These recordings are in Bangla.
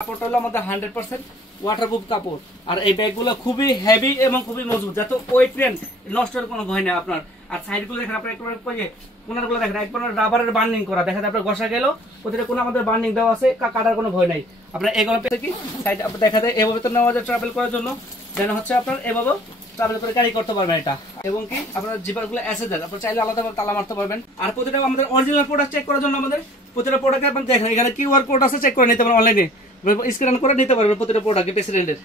কাপড়টা হলো আমাদের 100% ওয়াটারপ্রুফ কাপড়। আর এই ব্যাগগুলো খুবই হেভি এবং খুবই মজবুত, যাতে ওয়েট নেন নষ্টের কোনো ভয় নেই আপনার। আর সাইডগুলো দেখেন আপনার একবার কোনারগুলো দেখেন একবার রাবারের বার্নিং করা, দেখা যায় আপনার ঘষা গেল প্রতিটা কোনো আমাদের বার্নিং দেওয়া আছে, কাটার কোনো ভয় নাই। আপনার এগুলো পেয়ে কি সাইড আপনার দেখা যায় এভাবে তো নেওয়া যায় ট্রাভেল করার জন্য, যেন হচ্ছে আপনার এভাবে ট্রাভেল করে ক্যারি করতে পারবেন এটা। এবং কি আপনার জিপারগুলো অ্যাসেজার, আপনার চাইলে আলাদাভাবে তালা মারতে পারবেন। আর প্রতিটা আমাদের অরিজিনাল প্রোডাক্ট চেক করার জন্য আমাদের প্রতিটা প্রোডাক্টে আপনার দেখেন এখানে কিউআর কোড আছে, চেক করে নিতে পারেন অনলাইনে, স্ক্যান করে নিতে পারবেন প্রতিটা প্রোডাক্ট প্রেসিডেন্টের।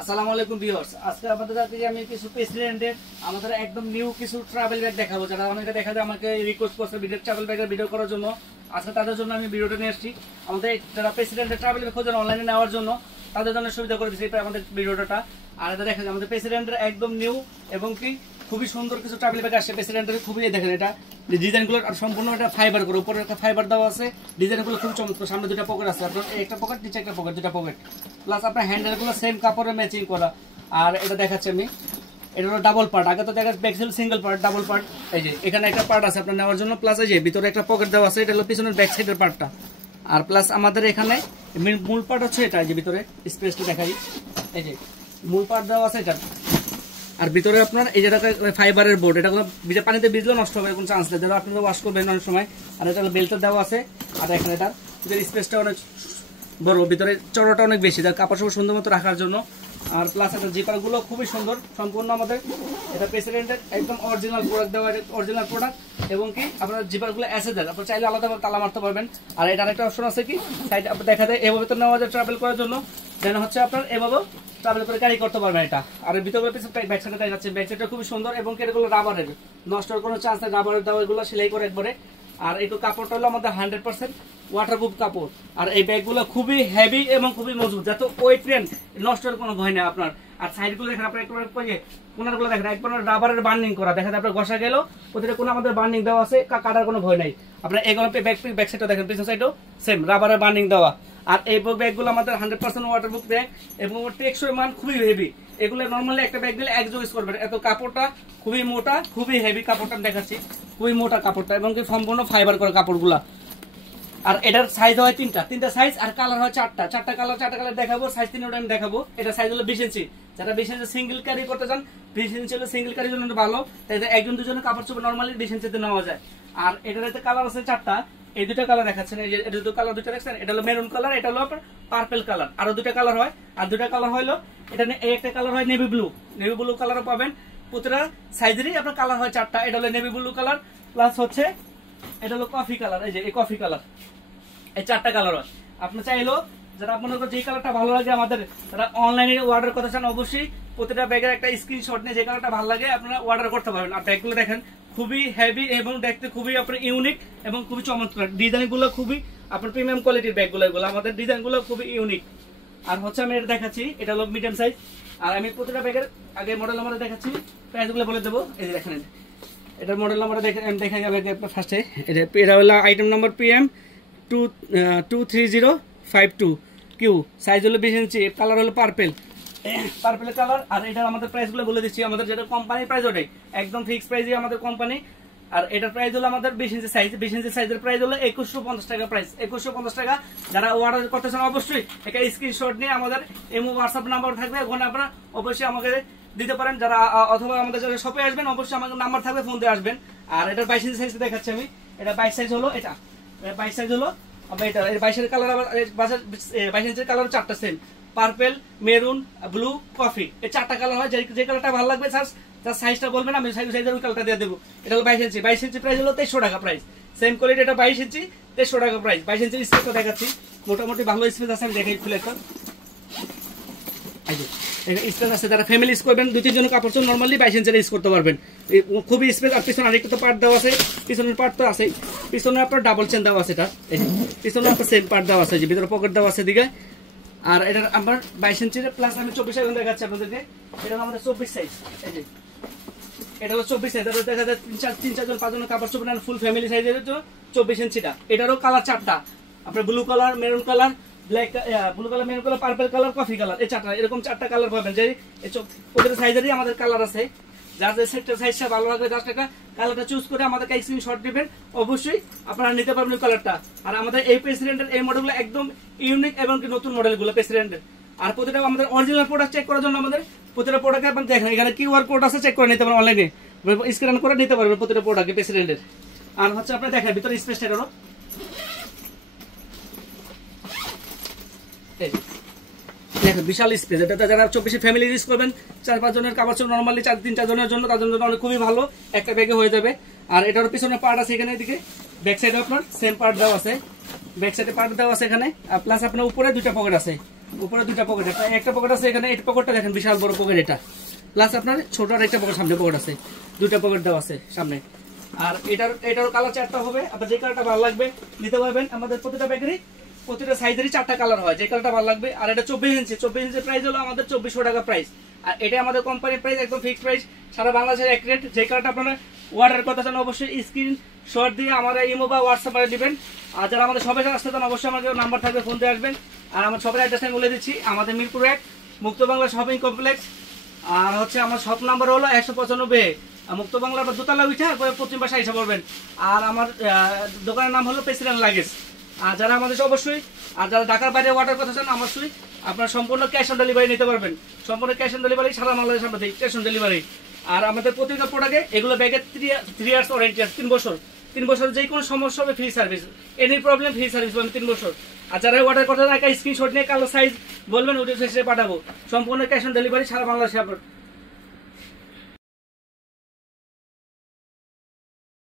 আসসালামু আলাইকুম ভিউয়ার্স, আজকে আপনাদের কাছে আমি কিছু প্রেসিডেন্টের আমাদের একদম নিউ কিছু ট্রাভেল ব্যাগ দেখাবো। যারা অনেকে দেখা যায় আমাকে রিকোয়েস্ট করছে ভিডিও ট্রাভেল ব্যাগের ভিডিও করার জন্য, আজকে তাদের জন্য আমি ভিডিওটা নিয়ে আসছি। আমাদের যারা প্রেসিডেন্টের ট্রাভেল ব্যাগ খোঁজেন অনলাইনে নেওয়ার জন্য, তাদের জন্য সুবিধা করে দিচ্ছি আমাদের ভিডিওটা। আর এটা দেখেন আমাদের প্রেসিডেন্টের একদম নিউ এবং কি খুবই সুন্দর কিছু ট্রাভেল ব্যাগ আসছে প্রেসিডেন্টের। খুবই দেখেন এটা ডিজাইনগুলো সম্পূর্ণ এটা ফাইবার করে, উপরে একটা ফাইবার দেওয়া আছে, ডিজাইনগুলো খুব চমৎকার। সামনে দুটো পকেট আছে, আপনার একটা পকেট নিচে একটা পকেট, দুটো পকেট, প্লাস আপনার হ্যান্ডেলগুলো সেম কাপড়ে ম্যাচিং করা। আর এটা দেখাচ্ছি আমি, এটা হলো ডাবল পার্ট, আগে তো দেখা back side single part, double part. এই যে এখানে একটা পার্ট আছে আপনার নেওয়ার জন্য, প্লাস এই যে ভিতরে একটা পকেট দেওয়া আছে, এটা হলো পিছনের ব্যাক সাইডের পার্টটা। আর প্লাস আমাদের এখানে মূল পার্ট হচ্ছে এটা, যে ভিতরে স্পেসটা দেখাই, এই যে মূল পার্ট দেওয়া আছে এটা। আর ভিতরে আপনার এই যে ফাইবারের বোর্ড, এটা কোনো পানিতে ভিজলেও নষ্ট হবে কোনো চান্স নেই, যেটা আপনারা ওয়াশ করবেন অনেক সময়। আর এটা বেল্টটা দেওয়া আছে। আর এখানে এটা স্পেসটা অনেক বড়, ভিতরে চড়াটা অনেক বেশি, তার কাপড় সব সুন্দর মতো রাখার জন্য। আর প্লাস এটা জিপারগুলো খুবই সুন্দর, সম্পূর্ণ আমাদের এটা প্রেসিডেন্টের একদম অরিজিনাল প্রোডাক্ট দেওয়া, অরিজিনাল প্রোডাক্ট। এবং কি আপনার জিপারগুলো অ্যাসেজার, আপনার চাইলে আলাদাভাবে তালা মারতে পারবেন। আর এটা আরেকটা অপশন আছে কি সাইড আপনার দেখা যায় এভাবে তো নেওয়া যায় ট্রাভেল করার জন্য, যেন হচ্ছে আপনার এভাবে ট্রাভেল করে ক্যারি করতে পারবেন এটা। আর ভিতরে ব্যাক সাইডে দেখা যাচ্ছে, ব্যাক সাইডটা খুবই সুন্দর এবং এগুলো রাবারের, নষ্ট হওয়ার কোনো চান্স নেই, রাবারের দেওয়া এগুলো সেলাই করে একবারে। আর এই কাপড়টা হলো আমাদের 100% ওয়াটারপ্রুফ কাপড়। আর এই ব্যাগগুলো খুবই হেভি এবং খুবই মজবুত, যাতে ওয়েট নেন নষ্টের কোনো ভয় নেই আপনার। আর সাইডগুলো দেখেন আপনার একবার কোনারগুলো দেখেন একবার রাবারের বার্নিং করা, দেখা যায় আপনার ঘষা গেল প্রতিটা কোনো আমাদের বার্নিং দেওয়া আছে, কাটার কোনো ভয় নাই। আপনার এগুলো ব্যাক সাইডটা দেখেন, পিছন সাইডও সেম রাবারের বার্নিং দেওয়া। আর এই ব্যাগগুলো আমাদের 100% ওয়াটারপ্রুফ ব্যাগ এবং টেকসই মান খুবই হেভি। এগুলো নর্মালি একটা ব্যাগ দিলে একযোগ ইউজ করবেন, এত কাপড়টা খুবই মোটা, খুবই হেভি কাপড়টা দেখাচ্ছি, খুবই মোটা কাপড়টা এবং কি সম্পূর্ণ ফাইবার করে কাপড়গুলা। আর এটার সাইজ হয় তিনটা সাইজ, আর কালার হয় চারটা কালার দেখাবো, সাইজ তিনটা আমি দেখাবো। এটা সাইজ হলো 20 ইঞ্চি, যারা 20 ইঞ্চি সিঙ্গেল ক্যারি করতে চান 20 ইঞ্চি হলো সিঙ্গেল ক্যারির জন্য ভালো, তাই একজন দুজনের কাপড় চোপড় নর্মালি 20 ইঞ্চিতে নেওয়া যায়। আর এটার কালার আছে চারটা, এই দুটো কালার দেখাচ্ছেন, এই যে এটা দুটো কালার দুটো দেখছেন, এটা হলো মেরুন কালার, এটা হলো পার্পল কালার। আরো দুটো কালার হয়, আর দুটো কালার হলো এটা এই একটা কালার হয় নেভি ব্লু কালারও পাবেন। প্রতিটা সাইজেরই আপনার কালার হয় চারটা, এটা হলো নেভি ব্লু কালার, প্লাস হচ্ছে এটা হলো কফি কালার, এই যে এই কফি কালার, এই চারটা কালার হয়। আপনি চাইলেও যারা আপনার যে কালারটা ভালো লাগে, আমাদের যারা অনলাইনে অর্ডার করতে চান, অবশ্যই প্রতিটা ব্যাগের একটা স্ক্রিনশট নিয়ে যে কালারটা ভালো লাগে আপনারা অর্ডার করতে পারবেন। আর ব্যাগগুলো দেখেন খুবই হেভি এবং দেখতে খুবই আপনার ইউনিক এবং খুবই চমৎকার, ডিজাইনগুলো খুবই আপনার প্রিমিয়াম কোয়ালিটির ব্যাগগুলো, এগুলো আমাদের ডিজাইনগুলো খুবই ইউনিক। আর হচ্ছে আমি এটা দেখাচ্ছি, এটা হলো মিডিয়াম সাইজ। আর আমি প্রতিটা ব্যাগের আগে মডেল নাম্বার দেখাচ্ছি, প্রাইসগুলো বলে দেবো। এই যে দেখেন এটার মডেল নাম্বার দেখা যাবে ফার্স্টে, এটা হলো item number PM 23052 Q, size হলো 20 ইঞ্চি, কালার হলো পার্পেল কালার। আর এটার আমাদের প্রাইসগুলো বলে দিচ্ছি, আমাদের যেটা কোম্পানির প্রাইস ওটাই একদম ফিক্স প্রাইসই আমাদের কোম্পানি। আর এটার প্রাইস হলো আমাদের 20 ইঞ্চি সাইজ, 20 ইঞ্চি সাইজের প্রাইস হলো 2150 টাকা, প্রাইস 2150 টাকা। যারা অর্ডার করতেছেন অবশ্যই একটা স্ক্রিনশট নিয়ে আমাদের এমও হোয়াটসঅ্যাপ নাম্বার থাকবে, ওখানে আপনারা অবশ্যই আমাকে দিতে পারেন। যারা অথবা আমাদের যারা শপে আসবেন অবশ্যই আমাদের নাম্বার থাকবে, ফোন দিয়ে আসবেন। আর এটার 22 ইঞ্চি সাইজ দেখাচ্ছি আমি, এটা 22 সাইজ হলো, এটা 22 সাইজ হলো। এটা 22 কালার, 22 ইঞ্চির কালার চারটা same, purple, maroon, blue, coffee, এই চারটা কালার হয়। যে কালারটা ভালো লাগবে তার সাইজটা বলবেন, আমি সাইজের ওই কালারটা দিয়ে দেবো। এটা হলো 22 ইঞ্চি, 22 ইঞ্চি প্রাইস হলো 2300 টাকা প্রাইস, সেম কোয়ালিটি। এটা 22 ইঞ্চি 2300 টাকা প্রাইস। 22 ইঞ্চির স্পেসটা দেখাচ্ছি, মোটামুটি ভালো স্পেস আছে, আমি দেখাই খুলে একটা স্পেস আছে। যারা ফ্যামিলি ইউজ করবেন 2-3 জন কাপড় চোপড় নর্মালি 22 ইঞ্চি ইউজ করতে পারবেন, খুবই স্পেস। আর পিছনে আরেকটা তো পার্ট দেওয়া আছে, পিছনের পার্ট তো আছে, পিছনে আপনার ডাবল চেন দেওয়া আছে, এটা পিছনে আপনার সেম পার্ট দেওয়া আছে, যে ভিতরে পকেট দেওয়া আছে দিকে। আর এটার আমার 22 ইঞ্চির প্লাস আমি 24 সাইজ দেখাচ্ছি আপনাদেরকে। এটা আমাদের 24 সাইজ, এই যে এটা হলো 24 সাইজ। এটা দেখা যায় 3-4 জন 5 জন কাপড় চোপড় ফুল ফ্যামিলি সাইজের 24 ইঞ্চিটা। এটারও কালার চারটা, আপনার blue colour, maroon colour, black, blue colour, maroon colour, purple colour, coffee colour, এই চারটা, এরকম চারটা কালার পাবেন। যে প্রতিটা সাইজেরই আমাদের কালার আছে, যার যে সাইজটা ভালো লাগবে জাস্ট একটা কালারটা চুজ করে আমাদেরকে স্ক্রিনশট দিবেন, অবশ্যই আপনারা নিতে পারবেন এই কালারটা। আর আমাদের এই প্রেসিডেন্টের এই মডেলগুলো একদম ইউনিক এবং নতুন মডেলগুলো প্রেসিডেন্টের। আর প্রতিটা আমাদের অরিজিনাল প্রোডাক্ট চেক করার জন্য আমাদের প্রতিটা প্রোডাক্টে আপনি দেখেন এখানে কিউআর কোড আছে, চেক করে নিতে পারবেন, অনলাইনে স্ক্যান করে নিতে পারবেন প্রতিটা প্রোডাক্টে প্রেসিডেন্টের। আর হচ্ছে আপনি দেখেন ভিতরে স্পেসটা করো, দেখেন বিশাল স্পেস। এটা যারা 24 ফ্যামিলি ইউজ করবেন, 4-5 জনের কাপড় চোপড় নরমালি 3-4 জনের জন্য, তাদের জন্য অনেক খুবই ভালো, একটা ব্যাগে হয়ে যাবে। আর এটার পিছনে পার্ট আছে এখানে, এদিকে ব্যাক সাইডে আপনার সেম পার্ট দেওয়া আছে, ব্যাক সাইডে পার্ট দেওয়া আছে এখানে। আর প্লাস আপনার উপরে 2টা পকেট আছে, উপরে 2টা পকেট, একটা পকেট আছে এখানে, এই পকেটটা দেখেন বিশাল বড় পকেট এটা। প্লাস আপনার ছোট আর একটা পকেট সামনে পকেট আছে, 2টা পকেট দেওয়া আছে সামনে। আর এটারও কালার 4টা হবে, আপনার যে কালারটা ভালো লাগবে নিতে পারবেন। আমাদের প্রতিটা ব্যাগেরই প্রতিটা সাইজেরই 4টা কালার হয়, যে কালারটা ভালো লাগবে। আর এটা 24 ইঞ্চি প্রাইস হলো আমাদের 2400 টাকা প্রাইস। আর এটা আমাদের কোম্পানির প্রাইস, একদম ফিক্সড প্রাইস, সারা বাংলাদেশের এক রেট। যে কালারটা আপনারা অর্ডার করতে চান অবশ্যই স্ক্রিনশট দিয়ে আমাদের ইমো বা হোয়াটসঅ্যাপে দিবেন। আর যারা আমাদের শপে আসতে চান অবশ্যই আমাদের নাম্বার থাকবে, ফোন দিয়ে আসবেন। আর আমার শপের অ্যাড্রেস আমি বলে দিচ্ছি, আমাদের মিরপুর 1 মুক্ত বাংলা শপিং কমপ্লেক্স। আর হচ্ছে আমার শপ নাম্বার হলো 195 মুক্ত বাংলা বা দোতলা উঠে পশ্চিম পাশে এসে পড়বেন। আর আমার দোকানের নাম হলো প্রেসিডেন্ট লাগেজ। আর যারা আমাদের অবশ্যই, আর যারা ঢাকার বাইরে অর্ডার করতে চান অবশ্যই আপনার সম্পূর্ণ ক্যাশ অন ডেলিভারি নিতে পারবেন, সম্পূর্ণ ক্যাশ অন ডেলিভারি, সারা বাংলাদেশ আমরা দিই ক্যাশ অন ডেলিভারি। আর আমাদের প্রতিটা প্রোডাক্টে এগুলো ব্যাগের 3 ইয়ার্স ওয়ারেন্টি আছে, 3 বছর যে কোনো সমস্যা হবে free service, any problem free service পাবেন 3 বছর। আর যারা অর্ডার করতে চান একটা স্ক্রিনশট নিয়ে কালার সাইজ বলবেন, ওটা শেষে পাঠাবো, সম্পূর্ণ ক্যাশ অন ডেলিভারি সারা বাংলাদেশে আপনার